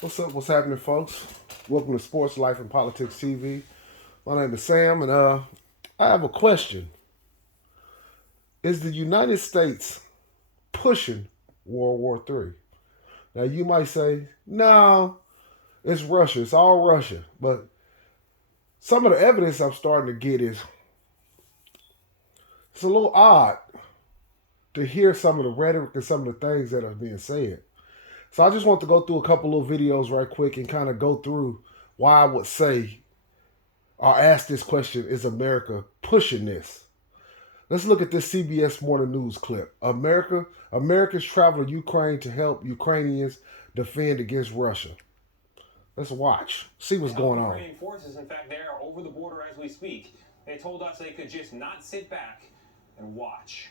What's up? What's happening, folks? Welcome to Sports Life and Politics TV. My name is Sam, and I have a question. Is the United States pushing World War III? Now, you might say, no, it's Russia. It's all Russia. But some of the evidence I'm starting to get is it's a little odd to hear some of the rhetoric and some of the things that are being said. So I just want to go through a couple of videos right quick and kind of go through why I would say or ask this question: is America pushing this? Let's look at this CBS Morning News clip. Americans travel to Ukraine to help Ukrainians defend against Russia. Let's watch. See what's going on. Ukrainian forces, in fact, they are over the border as we speak. They told us they could just not sit back and watch.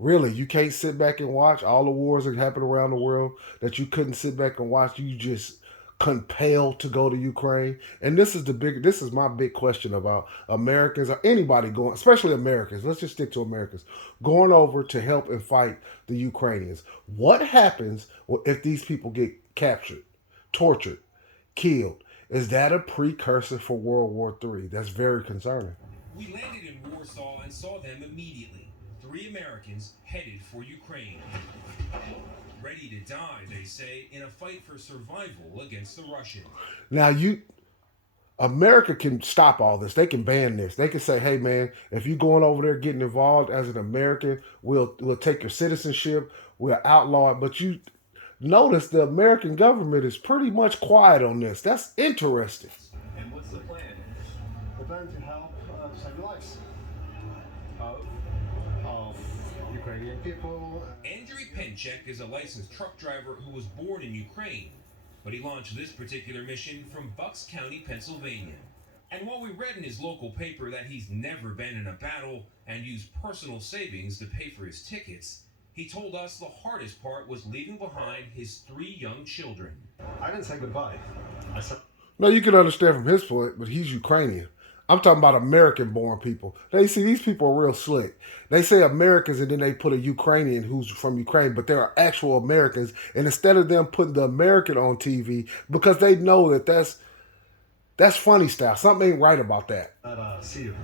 Really, you can't sit back and watch all the wars that happen around the world that you couldn't sit back and watch. You just compelled to go to Ukraine. And this is my big question about Americans or anybody going, especially Americans. Let's just stick to Americans going over to help and fight the Ukrainians. What happens if these people get captured, tortured, killed? Is that a precursor for World War III? That's very concerning. We landed in Warsaw and saw them immediately. 3 Americans headed for Ukraine. Ready to die, they say, in a fight for survival against the Russians. Now, America can stop all this. They can ban this. They can say, hey, man, if you're going over there getting involved as an American, we'll take your citizenship. We'll outlaw it. But you notice the American government is pretty much quiet on this. That's interesting. And what's the plan? The plan to help save lives of Ukrainian people. Andrew Penchek is a licensed truck driver who was born in Ukraine, but he launched this particular mission from Bucks County, Pennsylvania. And while we read in his local paper that he's never been in a battle and used personal savings to pay for his tickets, he told us the hardest part was leaving behind his 3 young children. I didn't say goodbye. No, you can understand from his point, but he's Ukrainian. I'm talking about American-born people. They see these people are real slick. They say Americans, and then they put a Ukrainian who's from Ukraine, but they're actual Americans. And instead of them putting the American on TV, because they know that that's funny style. Something ain't right about that. See you.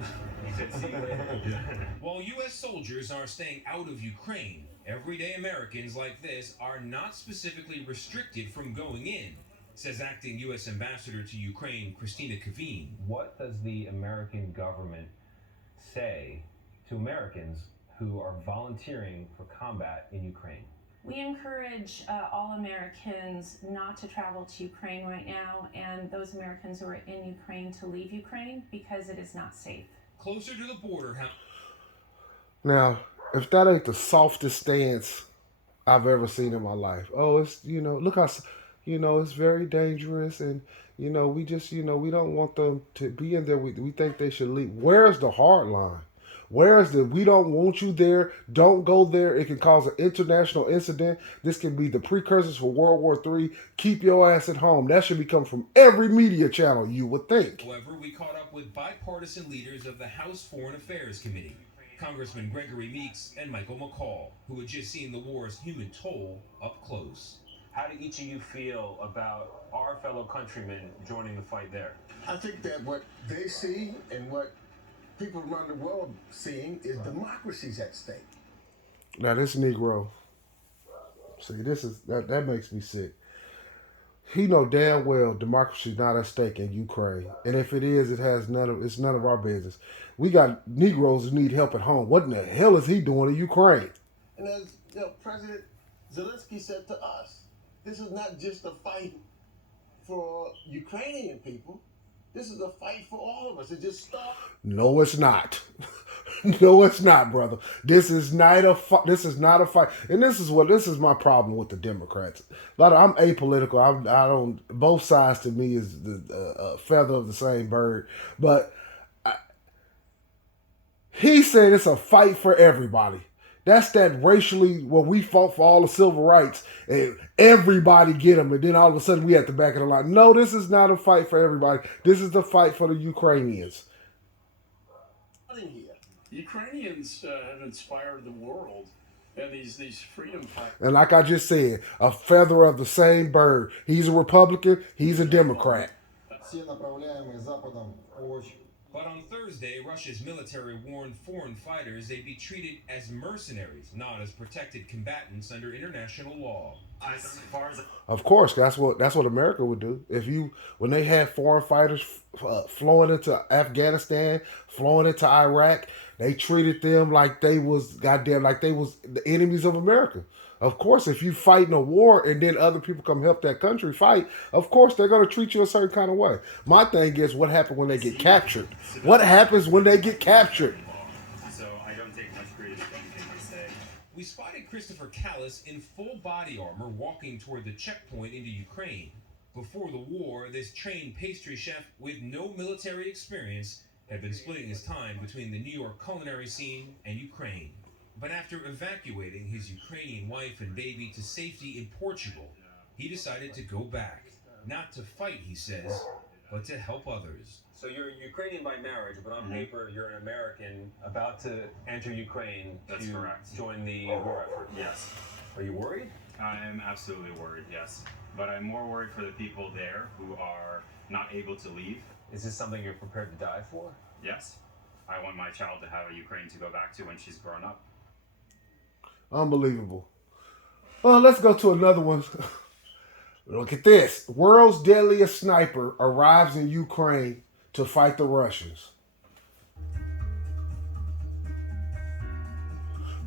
He said, see you later. While U.S. soldiers are staying out of Ukraine, everyday Americans like this are not specifically restricted from going in, says acting U.S. Ambassador to Ukraine, Christina Kavin. What does the American government say to Americans who are volunteering for combat in Ukraine? We encourage all Americans not to travel to Ukraine right now, and those Americans who are in Ukraine to leave Ukraine because it is not safe. Closer to the border, Now, if that ain't the softest stance I've ever seen in my life. Oh, it's, look how, it's very dangerous. And, we just, we don't want them to be in there. We think they should leave. Where's the hard line? Whereas we don't want you there, don't go there. It can cause an international incident. This can be the precursors for World War III. Keep your ass at home. That should be coming from every media channel, you would think. However, we caught up with bipartisan leaders of the House Foreign Affairs Committee, Congressman Gregory Meeks and Michael McCaul, who had just seen the war's human toll up close. How do each of you feel about our fellow countrymen joining the fight there? I think that what they see and what people around the world seeing is democracy's at stake. Now this Negro, see, that makes me sick. He know damn well democracy's not at stake in Ukraine, and if it is, it's none of our business. We got Negroes who need help at home. What in the hell is he doing in Ukraine? And as President Zelensky said to us, this is not just a fight for Ukrainian people. This is a fight for all of us. It just stopped. No, it's not. No, it's not, brother. This is not a fight. And this is my problem with the Democrats. But I'm apolitical. I don't. Both sides to me is the feather of the same bird. But he said it's a fight for everybody. That's that racially, we fought for all the civil rights and everybody get them. And then all of a sudden we have to back of the line. No, this is not a fight for everybody. This is the fight for the Ukrainians. Ukrainians have inspired the world Yeah, these freedom fighters. And like I just said, a feather of the same bird. He's a Republican. He's a Democrat. Все направляемые Западом очень. But on Thursday, Russia's military warned foreign fighters they'd be treated as mercenaries, not as protected combatants under international law. Of course, that's what America would do. When they had foreign fighters flowing into Afghanistan, flowing into Iraq, they treated them like they was the enemies of America. Of course, if you fight in a war and then other people come help that country fight, of course they're going to treat you a certain kind of way. My thing is, what happened when they get captured? What happens when they get captured? So I don't take much credit for anything they say. We spotted Christopher Callis in full body armor walking toward the checkpoint into Ukraine. Before the war, this trained pastry chef with no military experience had been splitting his time between the New York culinary scene and Ukraine. But after evacuating his Ukrainian wife and baby to safety in Portugal, he decided to go back. Not to fight, he says, but to help others. So you're Ukrainian by marriage, but on paper you're an American about to enter Ukraine That's to correct. join the war effort. Yes, Are you worried? I am absolutely worried, yes. But I'm more worried for the people there who are not able to leave. Is this something you're prepared to die for? Yes. I want my child to have a Ukraine to go back to when she's grown up. Unbelievable. Well, let's go to another one. Look at this. World's deadliest sniper arrives in Ukraine to fight the Russians.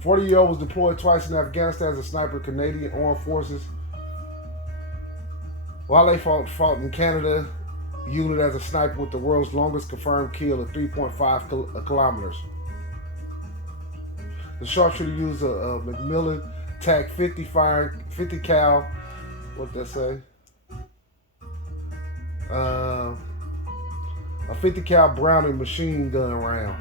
40-year-old was deployed twice in Afghanistan as a sniper, Canadian Armed Forces. While they fought in Canada, unit as a sniper with the world's longest confirmed kill of 3.5 kilometers. The sharpshooter used a Macmillan TAC 50 cal. What did that say? A 50 cal Browning machine gun round.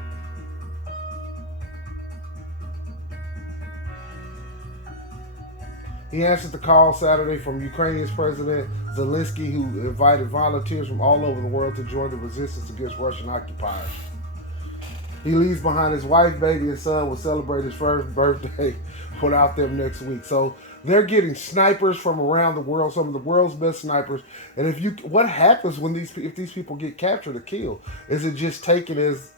He answered the call Saturday from Ukrainian President Zelensky, who invited volunteers from all over the world to join the resistance against Russian occupiers. He leaves behind his wife, baby, and son. Will celebrate his first birthday without them next week. So they're getting snipers from around the world, some of the world's best snipers. And what happens when if these people get captured or killed? Is it just taken as,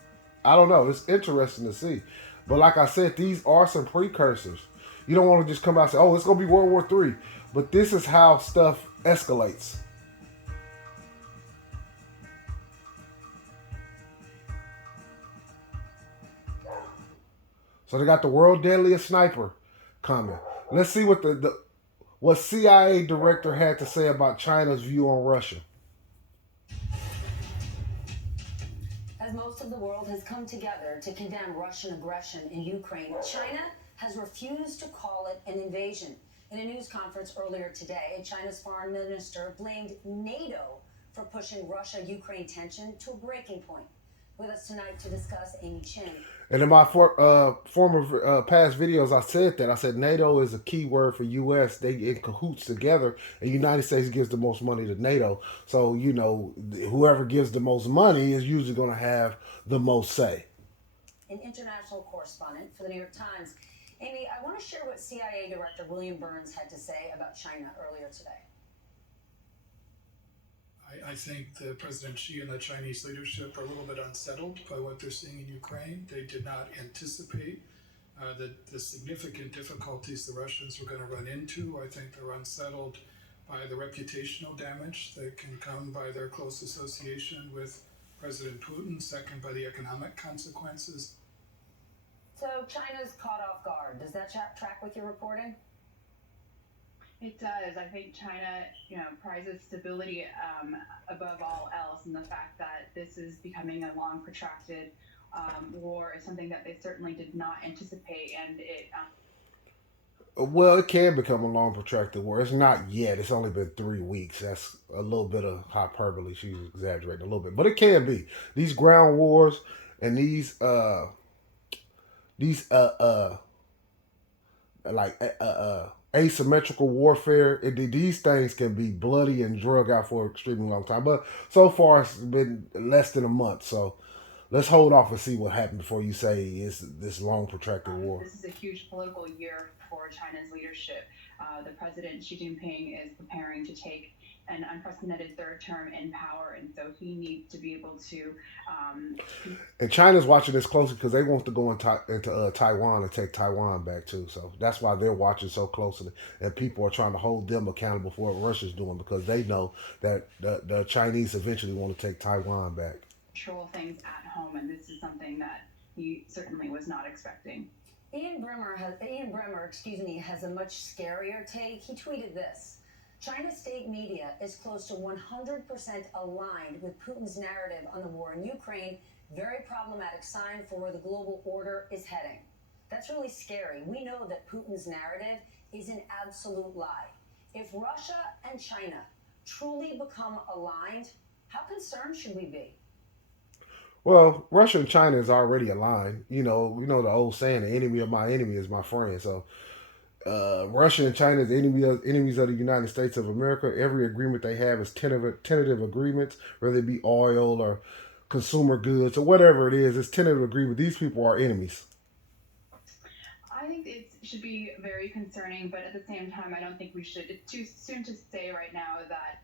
I don't know. It's interesting to see. But like I said, these are some precursors. You don't want to just come out and say, oh, it's going to be World War III. But this is how stuff escalates. So they got the world deadliest sniper coming. Let's see what CIA director had to say about China's view on Russia. As most of the world has come together to condemn Russian aggression in Ukraine, China has refused to call it an invasion. In a news conference earlier today, China's foreign minister blamed NATO for pushing Russia-Ukraine tension to a breaking point. With us tonight to discuss, Amy Chin. And in my former past videos, I said that. I said NATO is a key word for U.S. They in cahoots together, and the United States gives the most money to NATO. So, whoever gives the most money is usually going to have the most say. An international correspondent for the New York Times. Amy, I want to share what CIA Director William Burns had to say about China earlier today. I think that President Xi and the Chinese leadership are a little bit unsettled by what they're seeing in Ukraine. They did not anticipate the significant difficulties the Russians were going to run into. I think they're unsettled by the reputational damage that can come by their close association with President Putin, second by the economic consequences. So China's caught off guard. Does that track with your reporting? It does. I think China, prizes stability above all else, and the fact that this is becoming a long, protracted war is something that they certainly did not anticipate, and it. Well, it can become a long, protracted war. It's not yet. It's only been 3 weeks. That's a little bit of hyperbole. She's exaggerating a little bit, but it can be. These ground wars and these asymmetrical warfare, these things can be bloody and drug out for an extremely long time. But so far, it's been less than a month. So let's hold off and see what happened before you say it's this long, protracted war. This is a huge political year for China's leadership. The president Xi Jinping is preparing to take an unprecedented third term in power, and so he needs to be able to. And China's watching this closely because they want to go into Taiwan and take Taiwan back too. So that's why they're watching so closely, and people are trying to hold them accountable for what Russia's doing because they know that the Chinese eventually want to take Taiwan back. Control things at home, and this is something that he certainly was not expecting. Ian Bremmer, has a much scarier take. He tweeted this. China's state media is close to 100% aligned with Putin's narrative on the war in Ukraine. Very problematic sign for where the global order is heading. That's really scary. We know that Putin's narrative is an absolute lie. If Russia and China truly become aligned, how concerned should we be? Well, Russia and China is already aligned. You know the old saying, "The enemy of my enemy is my friend." So Russia and China is enemies of the United States of America. Every agreement they have is tentative agreements, whether it be oil or consumer goods or whatever it is. It's tentative agreement. These people are enemies. I think it should be very concerning, but at the same time, I don't think we should. It's too soon to say right now that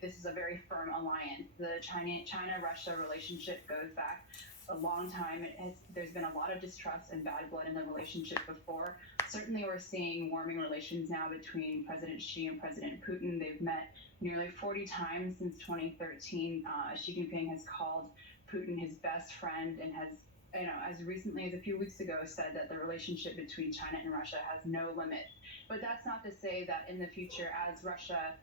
this is a very firm alliance. The China-Russia relationship goes back a long time. There's been a lot of distrust and bad blood in the relationship before. Certainly, we're seeing warming relations now between President Xi and President Putin. They've met nearly 40 times since 2013. Xi Jinping has called Putin his best friend and has, as recently as a few weeks ago, said that the relationship between China and Russia has no limit. But that's not to say that in the future, as Russia,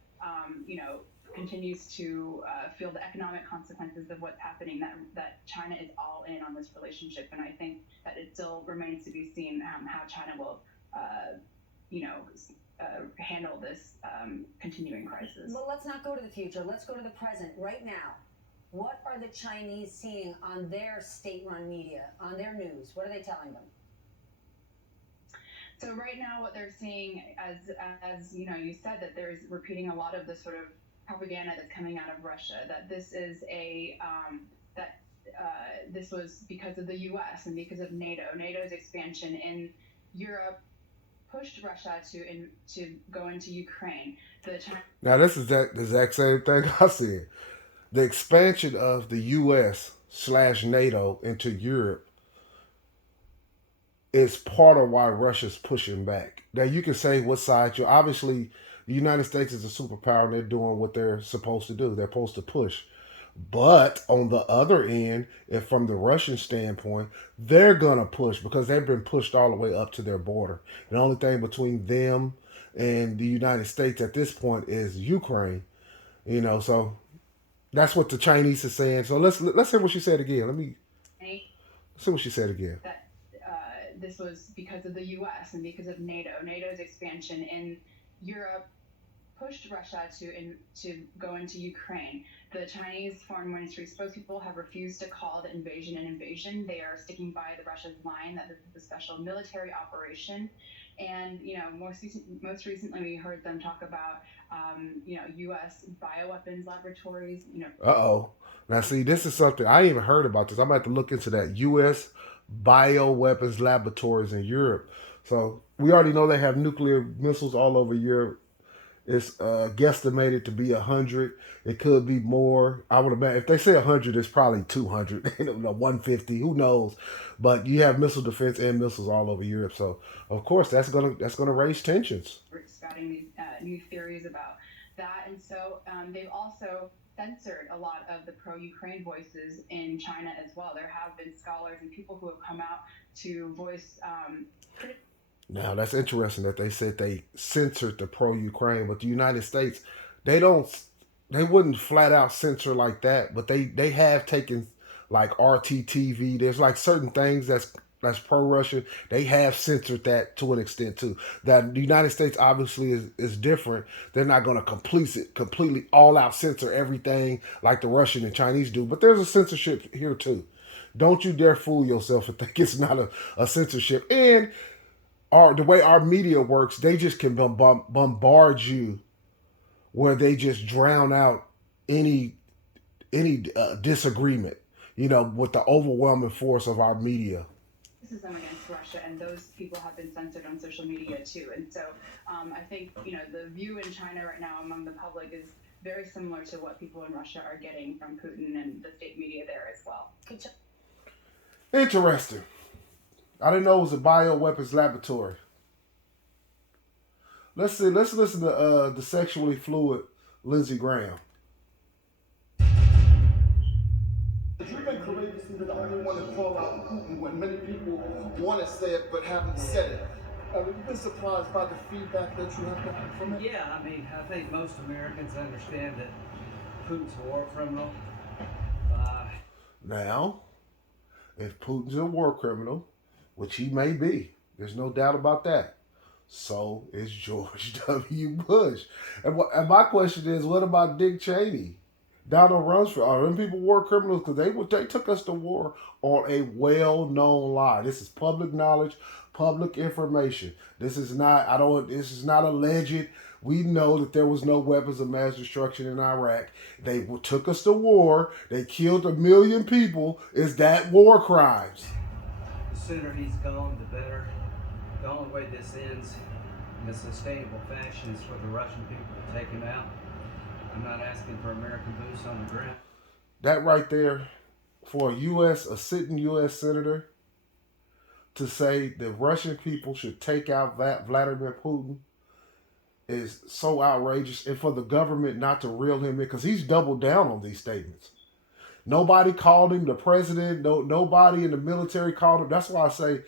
continues to feel the economic consequences of what's happening, that China is all in on this relationship. And I think that it still remains to be seen how China will, handle this continuing crisis. Well, let's not go to the future. Let's go to the present right now. What are the Chinese seeing on their state-run media, on their news? What are they telling them? So right now, what they're seeing, as you said, that there's repeating a lot of the sort of propaganda that's coming out of Russia, that this is this was because of the U.S. and because of NATO. NATO's expansion in Europe pushed Russia to go into Ukraine. Now, this is the exact same thing I said. The expansion of the U.S./NATO into Europe is part of why Russia's pushing back. Now, you can say what side you're. Obviously, the United States is a superpower and they're doing what they're supposed to do. They're supposed to push. But on the other end, if from the Russian standpoint, they're going to push because they've been pushed all the way up to their border. The only thing between them and the United States at this point is Ukraine. So that's what the Chinese are saying. So let's hear what she said again. Let's see what she said again. That this was because of the U.S. and because of NATO. NATO's expansion in Europe pushed Russia to go into Ukraine. The Chinese Foreign Ministry spokespeople have refused to call the invasion an invasion. They are sticking by the Russia's line that this is a special military operation. And most recently we heard them talk about U.S. bioweapons laboratories. Now see, this is something I ain't even heard about this. I'm about to look into that. U.S. bioweapons laboratories in Europe. So we already know they have nuclear missiles all over Europe. It's guesstimated to be 100. It could be more. I would imagine if they say 100, it's probably 200, 150. Who knows? But you have missile defense and missiles all over Europe. So of course that's gonna raise tensions. We're spouting these new theories about that, and so they've also censored a lot of the pro-Ukraine voices in China as well. There have been scholars and people who have come out to voice. Now, that's interesting that they said they censored the pro-Ukraine, but the United States, they wouldn't flat out censor like that, but they have taken like RTTV. There's like certain things that's pro-Russian. They have censored that to an extent too. That the United States obviously is different. They're not going to completely all out censor everything like the Russian and Chinese do, but there's a censorship here too. Don't you dare fool yourself and think it's not a censorship. And the way our media works, they just can bombard you where they just drown out any disagreement, with the overwhelming force of our media. criticism against Russia, and those people have been censored on social media too. And so I think, the view in China right now among the public is very similar to what people in Russia are getting from Putin and the state media there as well. Interesting. I didn't know it was a bioweapons laboratory. Let's see. Let's listen to the sexually fluid Lindsey Graham. You've been courageously the only one to call out Putin when many people want to say it but haven't said it. Have you been surprised by the feedback that you have gotten from it? Yeah, I mean, I think most Americans understand that Putin's a war criminal. Now, if Putin's a war criminal, which he may be, there's no doubt about that, so is George W. Bush. And my question is, what about Dick Cheney? Donald Rumsfeld, are them people war criminals? Because they took us to war on a well-known lie. This is public knowledge, public information. This is not alleged. We know that there was no weapons of mass destruction in Iraq. They took us to war. They killed 1 million people. Is that war crimes? The sooner he's gone, the better. The only way this ends in a sustainable fashion is for the Russian people to take him out. I'm not asking for American boots on the ground. That right there, for a sitting U.S. senator to say the Russian people should take out Vladimir Putin is so outrageous. And for the government not to reel him in, because he's doubled down on these statements. Nobody called him the president. Nobody in the military called him. That's why I say,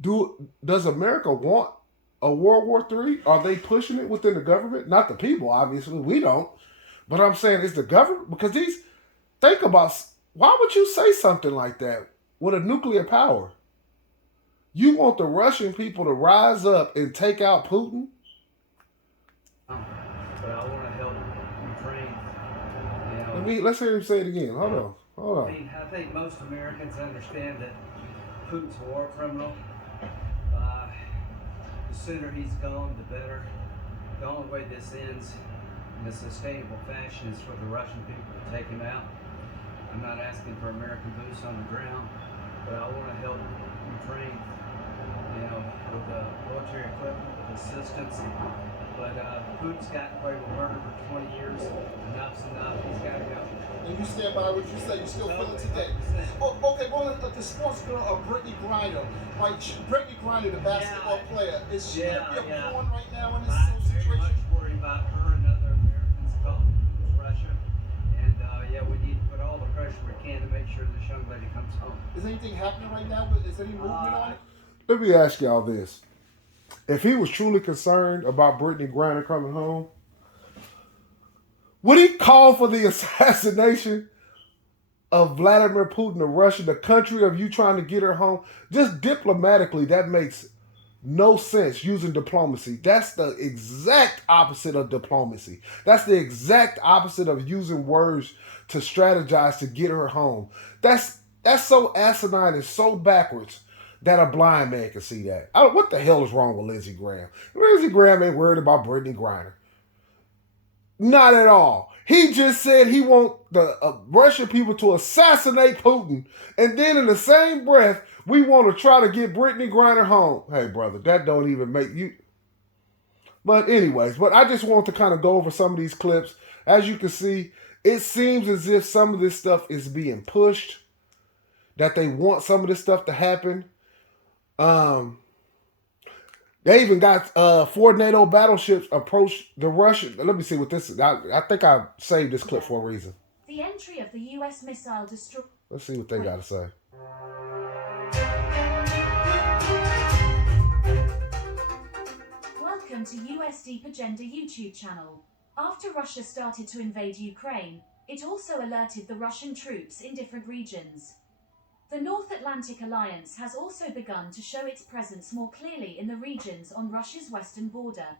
does America want a World War III? Are they pushing it within the government? Not the people, obviously. We don't. But I'm saying it's the government. Because think about, why would you say something like that with a nuclear power? You want the Russian people to rise up and take out Putin? But I want to help Ukraine. Let's hear him say it again. Hold on. I mean, I think most Americans understand that Putin's a war criminal. The sooner he's gone, the better. The only way this ends in a sustainable fashion is for the Russian people to take him out. I'm not asking for American boots on the ground, but I want to help Ukraine, with military equipment, with assistance. But Putin's gotten away with murder for 20 years. Enough's enough. He's got to go. And you stand by what you say. You still feel it today. Okay, well, the sports girl of Brittany Griner, right? Brittany Griner, the basketball player, is she going to be a pawn right now in this situation? Very much worried about her and other Americans calling Russia. And we need to put all the pressure we can to make sure this young lady comes home. Is anything happening right now? Is any movement on it? Let me ask y'all this. If he was truly concerned about Brittany Griner coming home, would he call for the assassination of Vladimir Putin of Russia, the country of you trying to get her home? Just diplomatically, that makes no sense using diplomacy. That's the exact opposite of diplomacy. That's the exact opposite of using words to strategize to get her home. That's so asinine and so backwards that a blind man can see that. What the hell is wrong with Lindsey Graham? Lindsey Graham ain't worried about Brittany Griner. Not at all. He just said he wants the Russian people to assassinate Putin, and then in the same breath, we want to try to get Brittany Griner home. Hey, brother, that don't even make you... But anyways, I just want to kind of go over some of these clips. As you can see, it seems as if some of this stuff is being pushed, that they want some of this stuff to happen. They even got 4 NATO battleships approach the Russian. Let me see what this is. I think I saved this clip for a reason. The entry of the U.S. missile destroyer. Let's see what they got to say. Welcome to US Deep Agenda YouTube channel. After Russia started to invade Ukraine, it also alerted the Russian troops in different regions. The North Atlantic Alliance has also begun to show its presence more clearly in the regions on Russia's western border.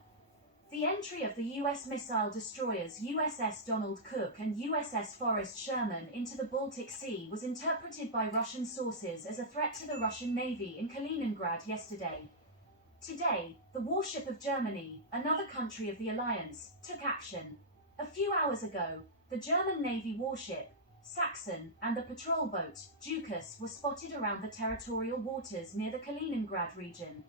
The entry of the U.S. missile destroyers USS Donald Cook and USS Forrest Sherman into the Baltic Sea was interpreted by Russian sources as a threat to the Russian Navy in Kaliningrad yesterday. Today, the warship of Germany, another country of the alliance, took action. A few hours ago, the German Navy warship, Saxon, and the patrol boat, Dukas, were spotted around the territorial waters near the Kaliningrad region.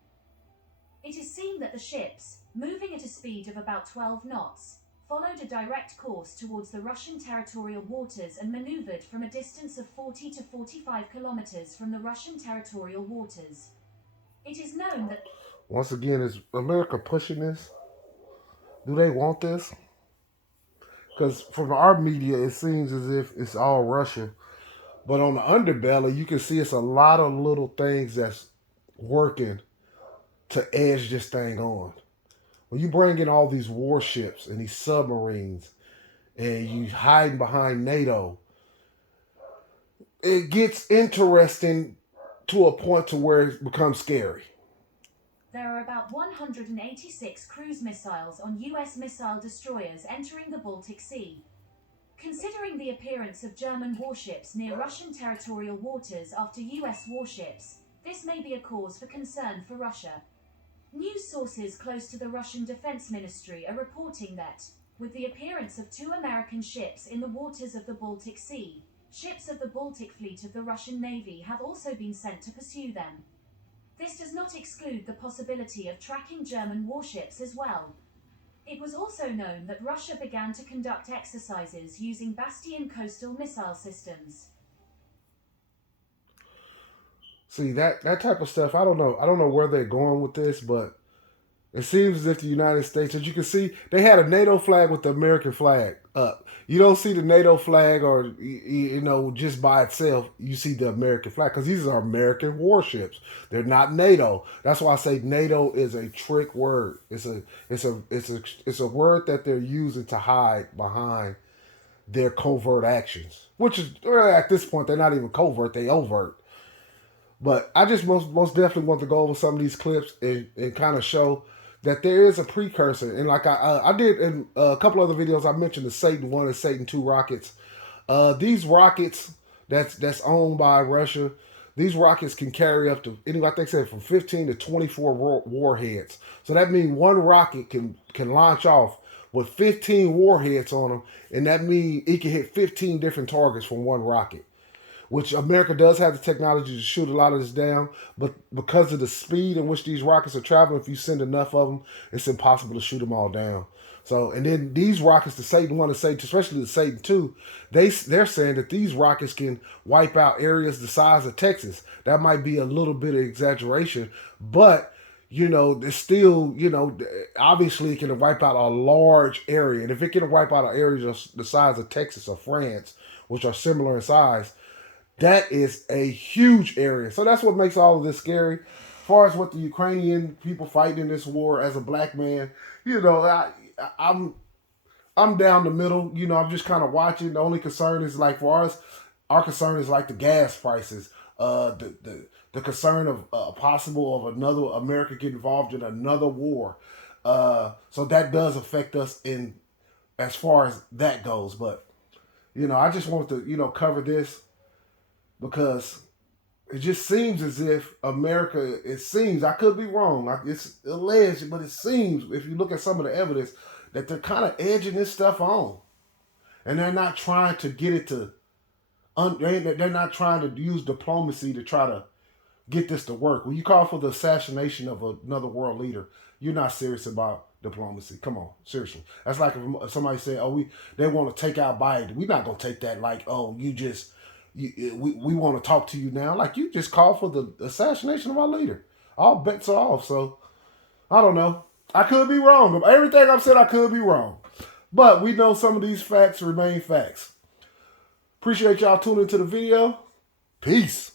It is seen that the ships, moving at a speed of about 12 knots, followed a direct course towards the Russian territorial waters and maneuvered from a distance of 40 to 45 kilometers from the Russian territorial waters. It is known that... Once again, is America pushing this? Do they want this? Because from our media, it seems as if it's all Russia. But on the underbelly, you can see it's a lot of little things that's working to edge this thing on. When you bring in all these warships and these submarines and you hide behind NATO, it gets interesting to a point to where it becomes scary. There are about 186 cruise missiles on U.S. missile destroyers entering the Baltic Sea. Considering the appearance of German warships near Russian territorial waters after U.S. warships, this may be a cause for concern for Russia. News sources close to the Russian Defense Ministry are reporting that, with the appearance of 2 American ships in the waters of the Baltic Sea, ships of the Baltic Fleet of the Russian Navy have also been sent to pursue them. This does not exclude the possibility of tracking German warships as well. It was also known that Russia began to conduct exercises using Bastion coastal missile systems. See, that type of stuff, I don't know where they're going with this, but it seems as if the United States, as you can see, they had a NATO flag with the American flag up. You don't see the NATO flag or, just by itself, you see the American flag because these are American warships. They're not NATO. That's why I say NATO is a trick word. It's a word that they're using to hide behind their covert actions, which is, at this point, they're not even covert, they overt. But I just most definitely want to go over some of these clips and kind of show that there is a precursor. And like I did in a couple other videos, I mentioned the Satan 1 and Satan 2 rockets. These rockets that's owned by Russia, these rockets can carry up to, like they said, from 15 to 24 warheads. So that means one rocket can launch off with 15 warheads on them. And that means it can hit 15 different targets from one rocket, which America does have the technology to shoot a lot of this down, but because of the speed in which these rockets are traveling, if you send enough of them, it's impossible to shoot them all down. So, and then these rockets, the Satan 1 and Satan 2, especially the Satan 2, they're saying that these rockets can wipe out areas the size of Texas. That might be a little bit of exaggeration, but there's still, obviously it can wipe out a large area. And if it can wipe out an area the size of Texas or France, which are similar in size, that is a huge area. So that's what makes all of this scary. As far as what the Ukrainian people fighting in this war, as a black man, I'm down the middle. I'm just kind of watching. The only concern is, like, for us, our concern is like the gas prices, the concern of possible of another America get involved in another war. So that does affect us in as far as that goes. But I just wanted to cover this, because it just seems as if America, I could be wrong, it's alleged, but it seems, if you look at some of the evidence, that they're kind of edging this stuff on. And they're not trying to get it to, they're not trying to use diplomacy to try to get this to work. When you call for the assassination of another world leader, you're not serious about diplomacy. Come on, seriously. That's like if somebody said, they want to take out Biden. We're not going to take that like, we want to talk to you now. Like, you just called for the assassination of our leader. All bets are off. So, I don't know. I could be wrong. Everything I've said, I could be wrong. But we know some of these facts remain facts. Appreciate y'all tuning into the video. Peace.